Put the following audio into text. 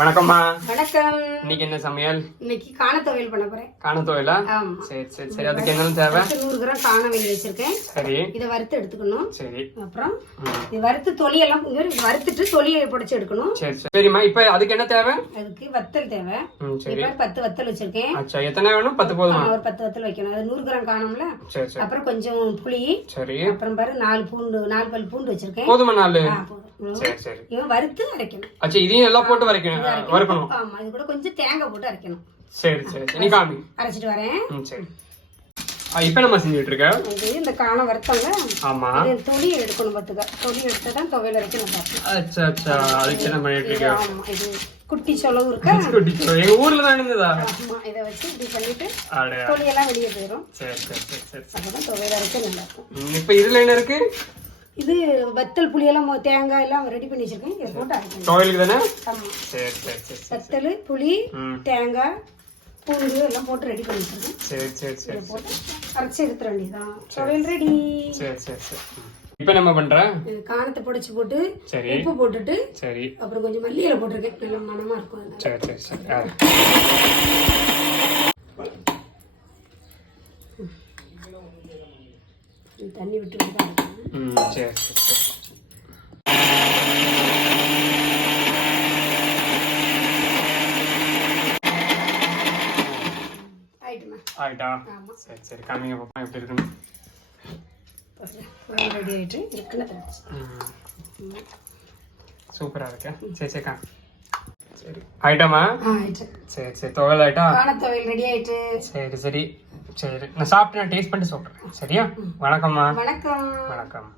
வணக்கம்மா. வணக்கம். இன்னைக்கு என்ன சமையல்? இன்னைக்கு காண துவையல் பண்ண போறேன். காண துவையலா? சரி சரி சரி. அதுக்கு என்ன தேவை? 100 கிராம் காண வெள்ளி வச்சிருக்கேன். சரி. இத வறுத்து எடுத்துக்கணும். சரி. அப்புறம் இது வறுத்து தொலி எல்லாம் வறுத்துட்டு தொலியை பொடிச்சு எடுக்கணும். சரி சரி. சரிம்மா, இப்போ அதுக்கு என்ன தேவை? அதுக்கு வத்தல் தேவை. சரி. 10 வத்தல் வச்சிருக்கேன். அச்சா, எத்தனை வேணும்? 10 போதுமா? ஒரு 10 வத்தல் வைக்கணும். அது 100 கிராம் காணோம்ல. சரி சரி. அப்புறம் கொஞ்சம் புளி. சரி. அப்புறம் பாரு 4 பல் பூண்டு வச்சிருக்கேன். போதுமா? 4. சரி சரி. இவன் வறுத்து அரைக்கணும். அச்சா, இதையும் எல்லாம் போட்டு வறுக்கணும். ஆமா, இது கூட கொஞ்சம் தேங்காய் போட்டு அரைக்கணும். சரி சரி. நீ காமி. அரைச்சிட்டு வரேன். சரி. இப்போ நம்ம செஞ்சுட்டு இருக்க இந்த காணம் வறுத்தாங்க. ஆமா. தொலி எடுக்கணும். பார்த்துக்க, தொலி எடுத்து தான் துவையல் அரைக்கணும். அச்சா அச்சா, அதுக்கு என்ன பண்ணிட்டு இருக்க? ஆமா, இது குட்டி சொலவு இருக்கா? குட்டி சொலவு எங்க ஊர்ல தான் இருந்ததா? ஆமா, இதை வச்சு இப்படி பண்ணிட்டு தொலியெல்லாம் வெளியே போயிடும். சரி சரி சரி சரி. அப்பதான் துவையல் அரைக்க நல்லா இருக்கும். இப்போ இதுல என்ன இருக்கு? இது வத்தல் புளியெல்லாம் தேங்காய் எல்லாம் ரெடி பண்ணி வச்சிருக்கேன். இதை போட்டு அரைக்கணும். துவையலுக்கு தானே? ஆமா. சரி சரி சரி. வத்தல், புளி, தேங்காய், பூண்டு எல்லாம் போட்டு ரெடி பண்ணி வச்சிருக்கேன். சரி சரி சரி. இதை போட்டு அரைச்சி எடுத்துட வேண்டியதான். துவையல் ரெடி. சரி சரி சரி. இப்போ நம்ம பண்றேன், காணத்தை பொடிச்சு போட்டு சரி உப்பு போட்டுட்டு சரி அப்புறம் கொஞ்சம் மல்லி இலை போட்டிருக்கேன். நல்ல மனமா இருக்கும். சரி சரி சரி. தண்ணி விட்டு சரி சரி சரி. ஆயிட்டா? சரி சரி. காமிங்க பாப்பா எப்படி இருக்குன்னு. ரெடி ஆயிட்டு இருக்குன்னு சூப்பரா இருக்கா? சரி சரி. சரி ஆயிட்டாமா? ஆயிட்டு. சரி சரி. துவையல் ஆயிட்டா? காண துவையல் ரெடி ஆயிட்டு. சரி சரி சரி. நான் சாப்பிட்டு டேஸ்ட் பண்ணிட்டு சொல்றேன். சரியா? வணக்கம்மா. வணக்கம். வணக்கம்.